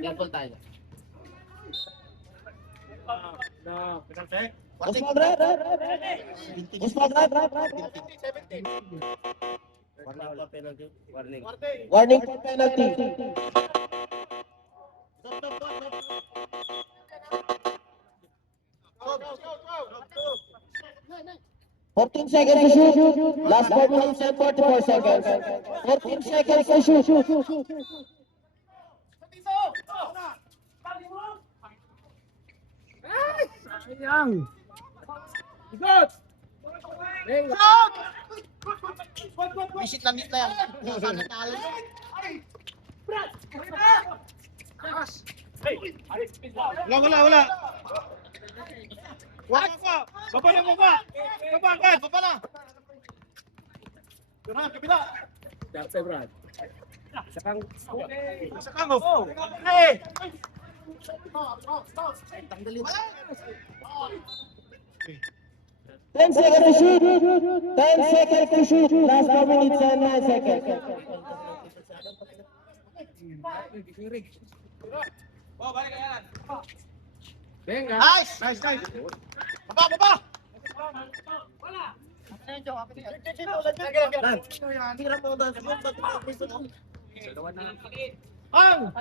Level tayo. Osman, right. Osman, right. Warning for penalty. 14 seconds to shoot. Last 4 minutes and 44 seconds. 14 seconds to shoot. Sayang. Visit na yan. Wala. Wala pa. Baba na. Baba na. Yun kabila. Dapat Brad. Sakang. Oh. Hey. 10 seconds to shoot. 10 seconds to shoot. Last 4 minutes and 9 seconds. Venga. Nice. Baba. Ang.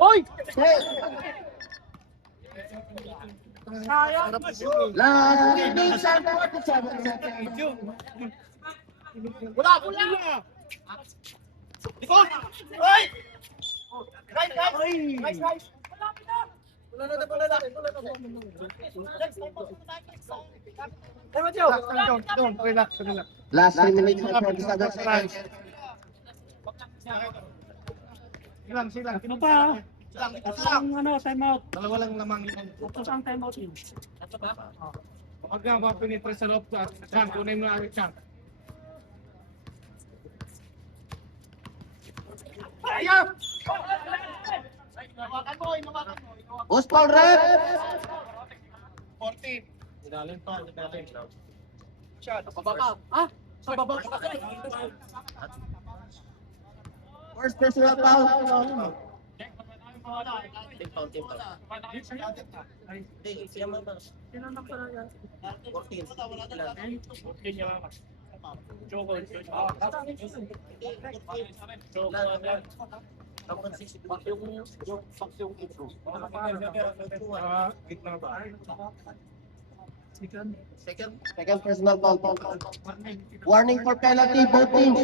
Oy! Last minutes and 47 seconds. Wala. Likod. Ay! Right. Last 3 minutes and 47 seconds. Silang. Ano pa? Silang. Time out. Dalawa lang lamang yun. Tapos ang time out yun. Pag nga mapinitra sa loob at chunk, kunay mo na ang chunk. Osman, right. 14. Dalalim pa. Sa baba. First personal foul. Tinanak pa lang yan. 14. Second personal foul. Warning for penalty, both teams.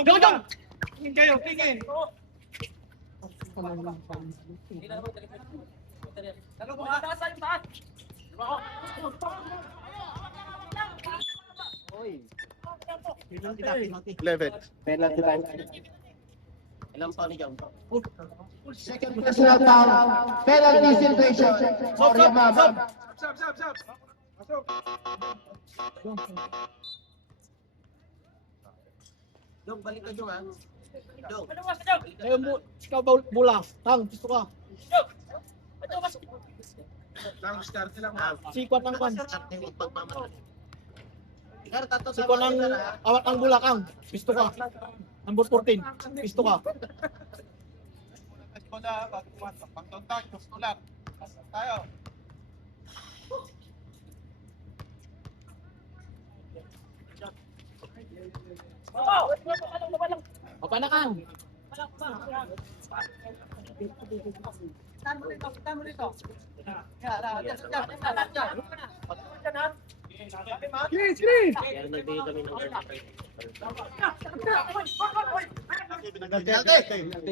Wala. Tingin. Penalty time. Second personal foul. Penalty situation. For Yamama. Sab. Masuk. Dong, balik ka dong, ha? Dong. Ikaw bola. Tang, gusto ka. Lang start lang. Sikwat ng pan. Tato Sikwat ng awat ng bola kang. Gusto ka. Number 14. Gusto ka. Bola, bago pumasok. Pag-contact, muscular. Tayo. Papa na kang.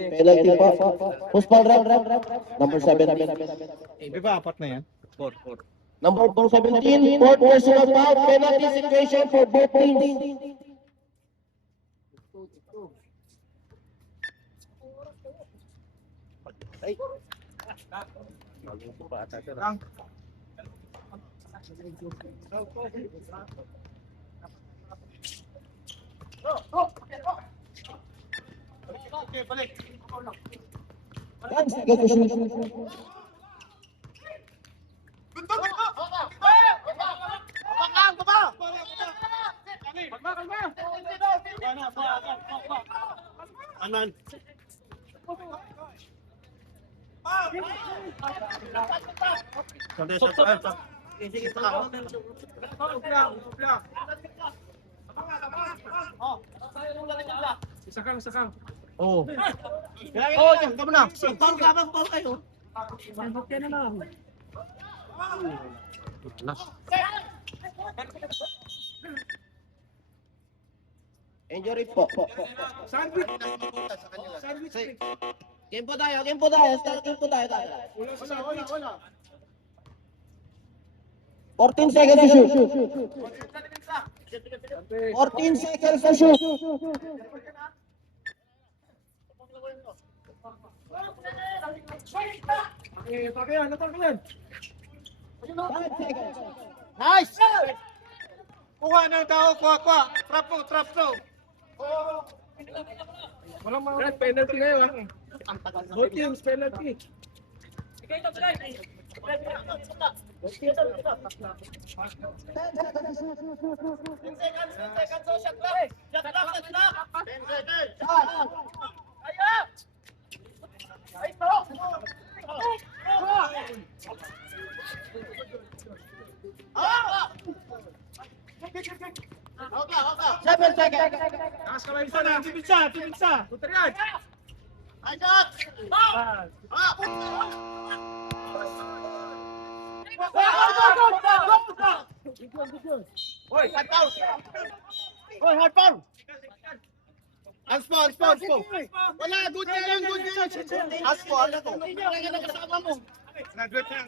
Penalty po. Puspal rep. Number 7. Di ba apat na yan? 4. Number 417. Fourth personal foul. Penalty situation for both teams. Okay, balik. 10 seconds to shoot. Anan. Isa kang, isa kang. Oh. Oh, yan ka na. Paul ka ba? Paul kayo. Injury po. Sandwich. Sandwich. Game po tayo, game po tayo. Start game po tayo. Wala sa sandwich. 14 seconds to shoot. 14 seconds to shoot. Okay, pagyan, napagyan. 5 seconds. Nice! Kuha ng tao, kuha. Trap no. Walang mga penalty ngayon. Both teams, penalty. 7 seconds. Takas ka lang isa na. Timisa. Putar yan. Hoy, hard foul! Hoy, hard foul! Aspo. Wala, good na yun. Aspo, ano to? Wala ka na kasama mo.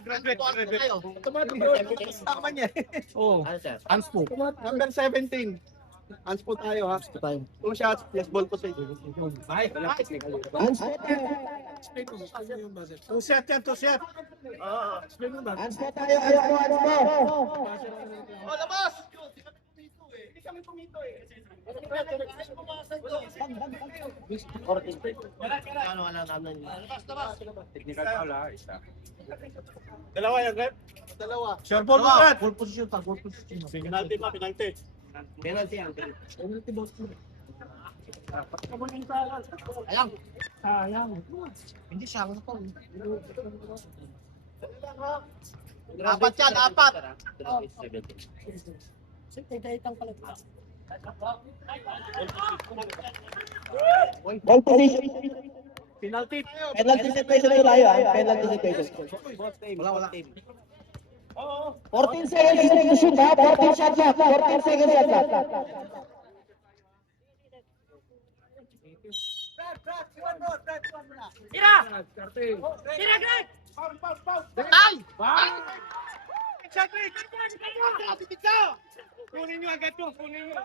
Graduate. Kasama niya. Oh, Anspo. Number 17. Anspo tayo, ha? Two shots, plus ball possession. Ay, wala technical. Unspot tayo. Two shot yan, two shot. Unspot tayo. Unspot. Oh, labas! Technical foul ha, isa. Dalawa yung rep? Dalawa. Sure ball mo, Brad. Goal position. Penalty pa, penalty. Penalty yan. Sayang. Hindi sayang na to. Apat yan, apat. Ball position. Penalty. Penalty situation po tayo. Penalty situation. Wala. 14 seconds to shoot. 14 shots left. 14 seconds left. Ay! Kunin nyo agad to, kunin nyo.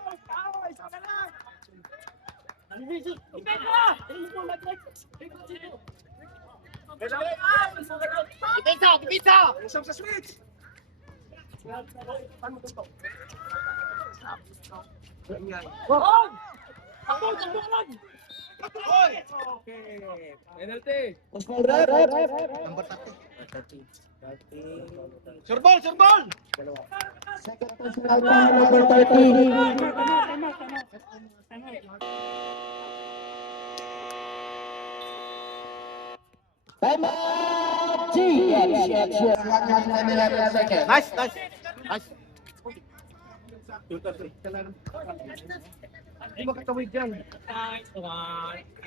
Dipisa! Isang sa switch. Okay. Penalty. Number 30. Sure ball! Second personal foul, number 30. Time out. Nice. Hindi makatawid yan.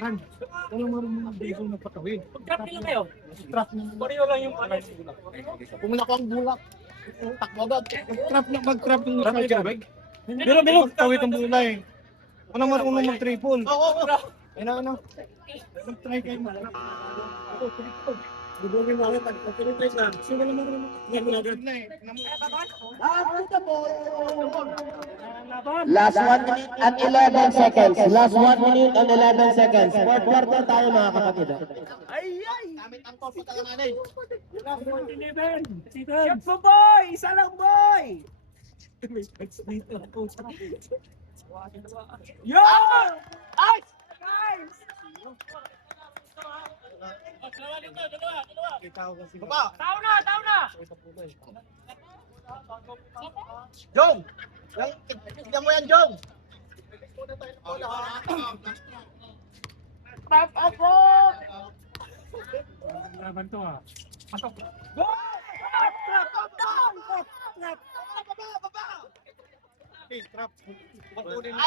Han, walang marunong dito na patawid. Trap nila kayo. Trap Pareho lang yung ano. Kung ako ang bulak. Takbo agad. Mag-trap yung tubig. Pero tawid ang bulay. Walang marunong mag-triple. Oo. Ano? Mag-try kayo mo. Gagawin mo ulit. Pag-try na. Kasi wala marunong. Nagagad na eh. Last 1 minute and 11 seconds. Last 1 minute and 11 seconds. Fourth quarter tayo mga kapatid. Ay! Gamit ang po, punta ka nanay. Shot mo, boy! Isa lang, boy! Yo! Ice! Guys! Baba! Tao na! Jong! Tignan mo yan, Jong! Trap ako! Laban to ah. Pasok. Go! Trap.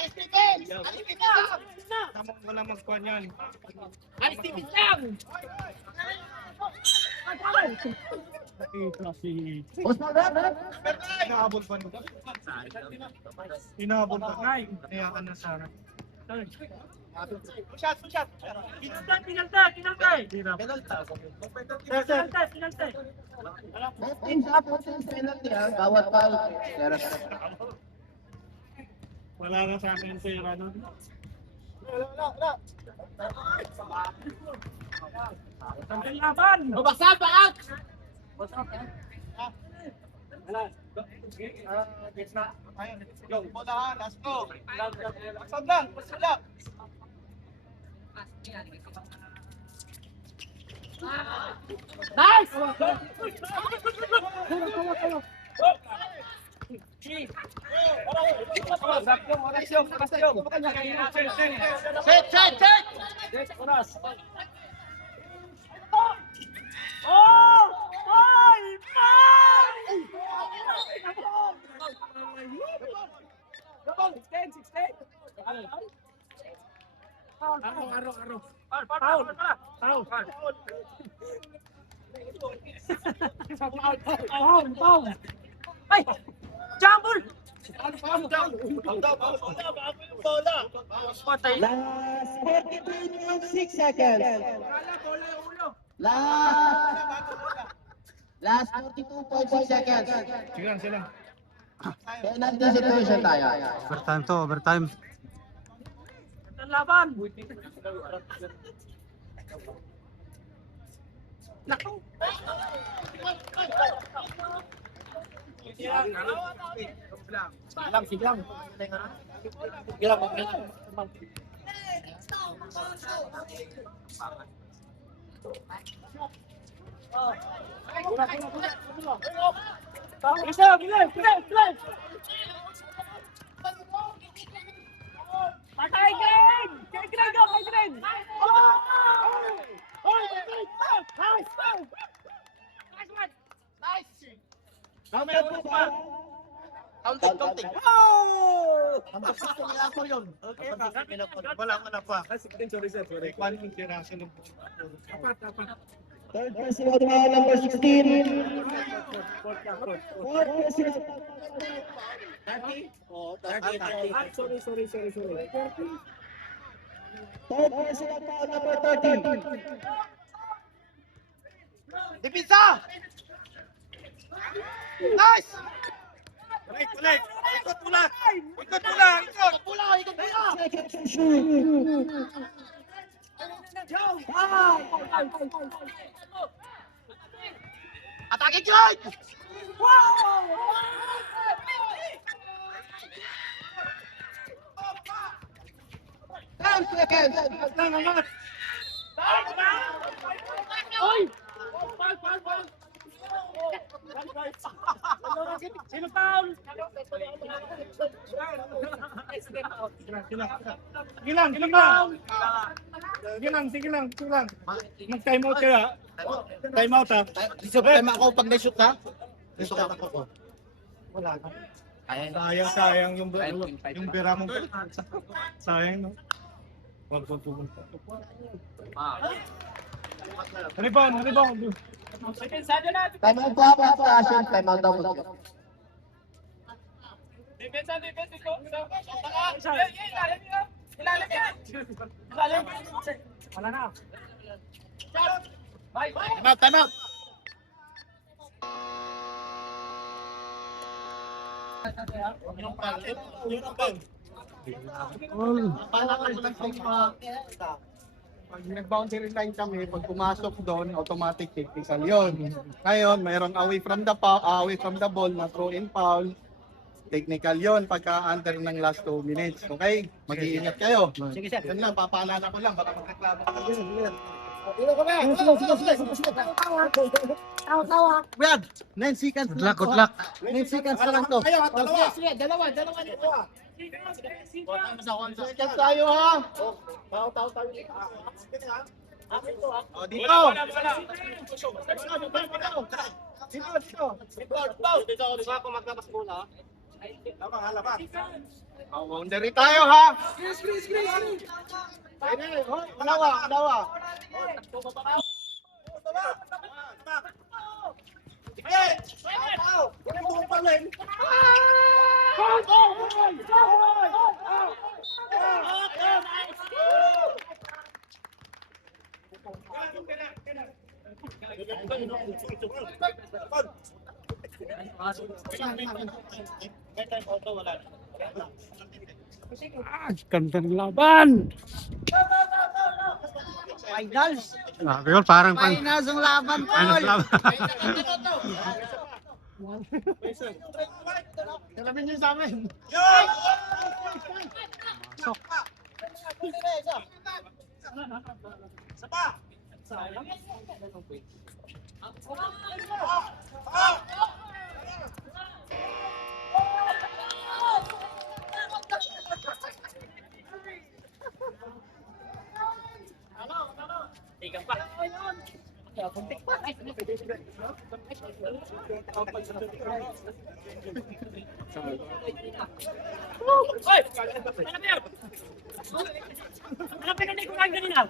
Ice defense! Ice defense! Tamang wala magkuhan yan. Ice defense lang! Ito si... Inaabot pa nito. Inaabot pa. Ay, nayakan na sana. Shot! Pinaltay! Penalta. Both teams up, both teams penalty ha. Bawat foul. Wala na sa akin yung pera nun. Wala. Tanggal laban! Babasa, baak! Jong, bola ha, last go. Pasag lang. Nice! Set! Ay! Jumble! Bola! Patay. Last 42.6 seconds. Last 42.6 seconds. Sige lang. Penalty situation tayo. Overtime. Ang laban! Naku! Sige lang. Patay Green! Kay Green go! Kay Green! Counting. Ang basta nila ako yun. Wala pa. Sorry. Kwan yung tiraso ng apat. Third person out number 16. Fourth person out. Sorry. Third person out number 13. Dipisa! Nice! Ulit! Ikot pula! Ikot pula! Second to shoot. Atake Lloyd! 10 seconds. Sino foul? Sige lang. Mag-time out kaya. Time out ha. Time ako pag na-shoot ha? Gusto ka ako. Wala na. Sayang yung bira mo. Sayang no. Wag pumunta. Rebound. Time out po ako after Ashen. Time out daw po. Wala na. Time out! Pag nag-boundary line kami, pag pumasok doon, automatic technical yun. Ngayon, mayroong away from the ball na throw in foul. Technical yon pagka under ng last 2 minutes. Okay? Mag-iingat kayo. Sige, sir. Yan lang, papaalala ko lang. Baka magreklamo ka. Brad, 9 seconds lang. Good luck. 9 seconds na lang to. Dalawa. 9 seconds tayo ha. O, dito. Boundary tayo ha. Dalawa. Ganda ng laban. Finals. Grabe yun, parang pan. Finals ang laban, Ano tol. laban? Kalamin niyo sa amin. Ano pinanay ko lang kanina?